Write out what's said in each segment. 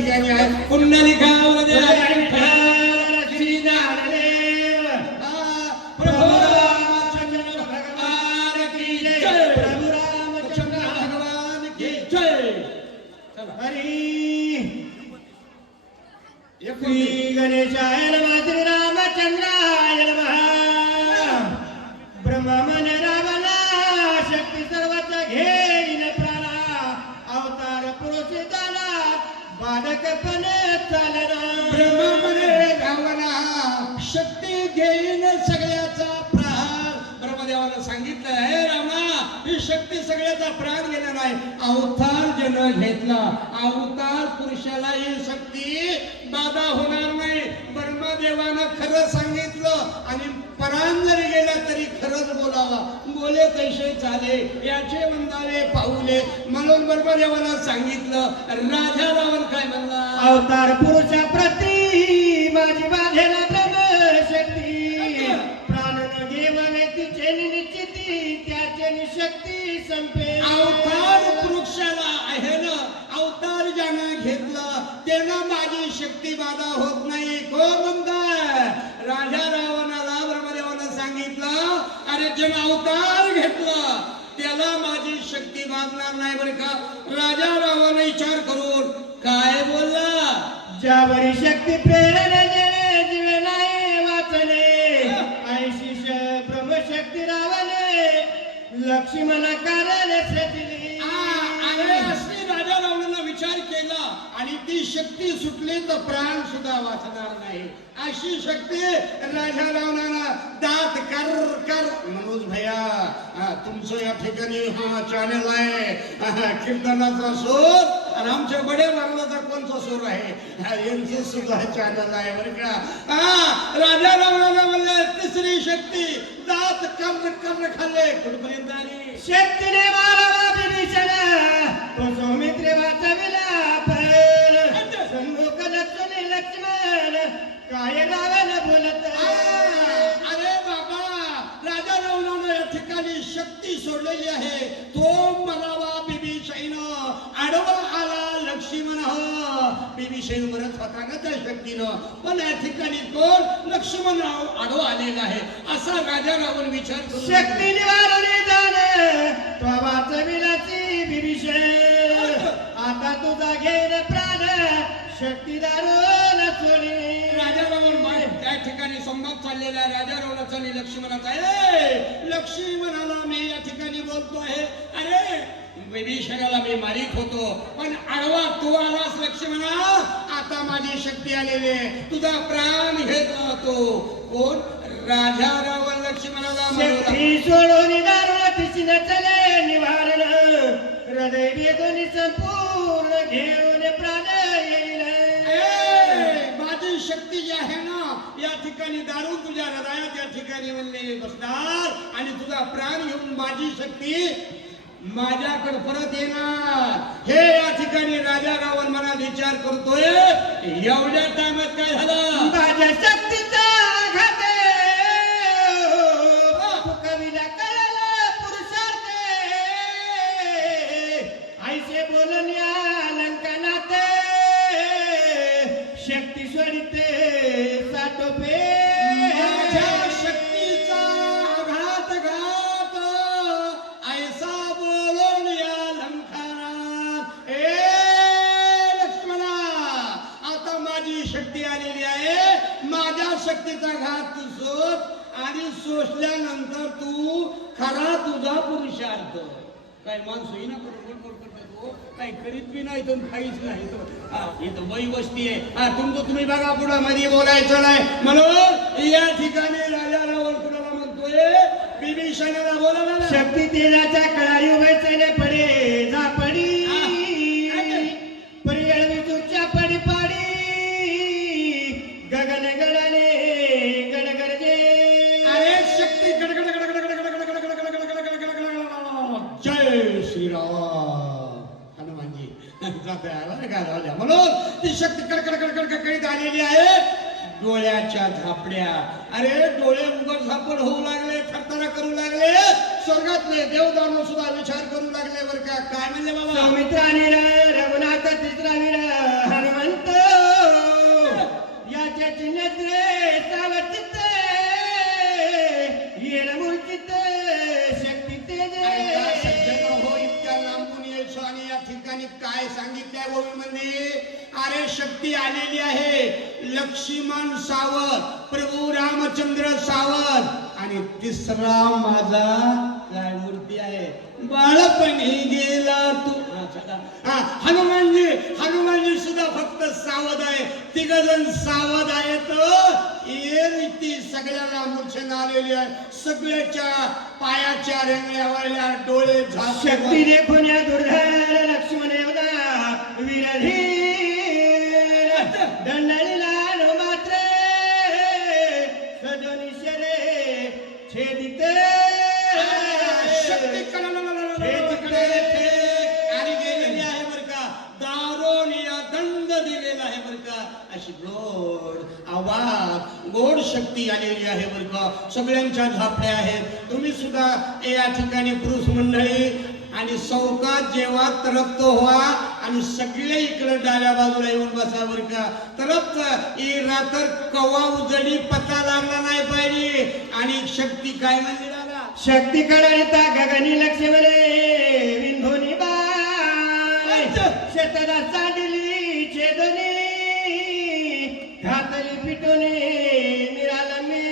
ठिकाणी आहे पुंडलिका श्री गणेशाय नमः श्री रामचंद्राय नमः ब्रह्ममन रावणा शक्ती सर्वच घेईन प्राणा अवतार पुरुष दाना बालकपण चालना ब्रह्ममने रावणा शक्ती घेईन सगळ्याचा प्राण ब्रह्मदेवाला सांगितलं हे रावणा ही शक्ती सगळ्याचा प्राण गेला नाही अवतार जन घेतला अवतार पुरुषाला ही शक्ती बाधा होणार नाही ब्रह्मदेवानं खरं सांगितलं आणि प्राण जरी गेला तरी खरंच बोलावा बोले तैसे चाले याचे वंदावे पाऊले म्हणून ब्रह्मदेवानं सांगितलं राजा रावण काय म्हणला अवतार पुरुषा प्रती माझी बाधेला ब्रह्म शक्ती प्राण न घेवावे तिचे निश्चिती त्याचे शक्ती संपे अवतार पुरुषाला आहे ना अवतार ज्यानं घेतलं त्यानं माझी शक्ती बाधा होत नाही कोण म्हणताय राजा रावणाला ब्रह्मदेवानं सांगितलं अरे ज्यानं अवतार घेतला त्याला माझी शक्ती बाधणार नाही बरं का राजा रावण विचार करून काय बोलला ज्यावरी शक्ती प्रेरणा जीवे नाही वाचले ऐशिष ब्रह्मशक्ती रावणे लक्ष्मणा कारण सजली अरे असली राजा रावणानं विचार केला आणि ती शक्ती सुटली तर प्राण सुद्धा वाचणार नाही अशी शक्ती राजा रावणानं दात कर कर मनोज भैया तुमचं या ठिकाणी हा चॅनल आहे कीर्तनाचा सूर आणि आमच्या बडे वारलाचा कोणता सूर आहे यांचे सुद्धा चॅनल आहे बरं का राजा रावणानं म्हणलं तिसरी शक्ती दात कर कर खाल्ले कुठपर्यंत आली शक्तीने मारावा विभीषण तो सौमित्रे वाचविला पण सन्मुख लक्ष्मण लक्ष्मण काय रावण बोलत अरे बाबा राजा रावणानं या ठिकाणी शक्ती सोडलेली आहे तो मरावा बिभीषण आडवा आला लक्ष्मण बिभीषण मरत होता ना त्या शक्तीनं पण या ठिकाणी कोण लक्ष्मण आडवा आलेला आहे असा राजा रावण विचार करू शक्ती निवारणे जाणे तो वाचविलाची बिभीषण आता तुझा घेर प्राण शक्ती दारून सोडी राजा रावण त्या ठिकाणी संवाद चाललेला आहे राजा रावणाचा आणि लक्ष्मणाचा लक्ष्मणाला मी या ठिकाणी बोलतो आहे अरे विभीषणाला मी मारित होतो पण आडवा तू आलास लक्ष्मणा आता माझी शक्ती आलेली तुझा प्राण घेत होतो कोण राजा रावण लक्ष्मणाला शक्ती सोडून दारुण दिशीन चले निवारण हृदय वेदनी संपूर्ण घेऊन प्राण येईल माझी शक्ती जी आहे ना या ठिकाणी दारू तुझ्या हृदयात या ठिकाणी म्हणले बसणार आणि तुझा प्राण घेऊन माझी शक्ती माझ्याकडे परत येणार हे या ठिकाणी राजा रावण मनात विचार करतोय एवढ्या टाइमात काय झालं माझ्या शक्तीचा आघात कवीला कळलं पुरुषार्थ ऐसे बोलण्या लंकनात शक्ती सोडिते साटोपे शक्तीचा घात घात ऐसा बोलून या लंकानात लक्ष्मणा आता माझी शक्ती आलेली आहे माझ्या शक्तीचा घात तू सोड आणि सोसल्यानंतर तू खरा तुझा पुरुषार्थ काय माणूस होईना काही करीत बी नाही तर काहीच नाही तो इथं बाई वस्ती आहे तुमचं तुम्ही बघा पुढं मध्ये बोलायचं नाही म्हणून या ठिकाणी राजा रावण कुणाला म्हणतोय बिभीषणाला बोला शक्ती तेजाच्या कळाई उभे पडे जा पडी परियळवी तुझच्या पडी पाडी गगन गडाने गडगडजे अरे शक्ती गडगड गडगड गडगड गडगड गडगड गडगड जय श्रीराम हनुमानजी म्हणून ती शक्ती कडकड कडकड कडकडीत आलेली आहे डोळ्याच्या झापड्या अरे डोळे उघड झापड होऊ लागले थरथरा करू लागले स्वर्गातले देवदानव सुद्धा विचार करू लागले बरं का काय म्हणले बाबा सौमित्र आणि रघुनाथ तिसरा वीर हनुमंत अरे शक्ती आलेली आहे. लक्ष्मण सावध, प्रभू रामचंद्र सावध आणि तिसरा माझा काय मूर्ती आहे, बाळपणी गेला तू. हनुमानजी सुद्धा फक्त सावध आहे. तिघ जण सावध आहेत. हे रीती सगळ्याला मूर्छना आलेली आहे. सगळ्याच्या पायाच्या रेंगण्यावरल्या डोळे झाक. शक्ती देखून या दुर्धर लक्ष्मण एवढा वीरधीर दंडलीला मात्र सजोनी शरे छेदिते शक्ती आणि गेलेली आहे बर का. दारोनिया दंड दिलेला आहे बर का. अशी गोड आवाज, गोड शक्ती आलेली आहे बर का. सगळ्यांच्या झापड्या आहेत. तुम्ही सुद्धा या ठिकाणी पुरुष मंडळी आणि चौकात जेव्हा तरप्त व्हा आणि सगळे इकडे डाव्या बाजूला येऊन बसा बर का. तरप्त ही रात्र कवा उजडी पत्ता लागला नाही पाहिजे. आणि शक्ती काय म्हणली दादा, शक्ती कडाळीता गगनी लक्ष्मणे विंधोनी बाय शेतदा चांडली छेदनी घातली पिटोनी मिळाला मी.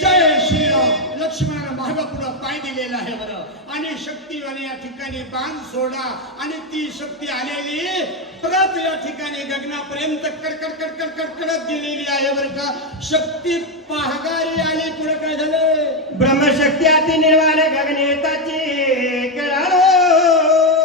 जय श्रीराम. लक्ष्मणाला माग पुढं पाय दिलेला आहे बरं. आणि शक्तीवाने या ठिकाणी बाण सोडा आणि ती शक्ती आलेली परत या ठिकाणी गगनापर्यंत कडकड कडकड कडकडत गेलेली आहे बरं का. शक्ती पहागारी आली. पुढे काय झालं, ब्रह्मशक्ती अति निर्वाण गगनेताची कळालो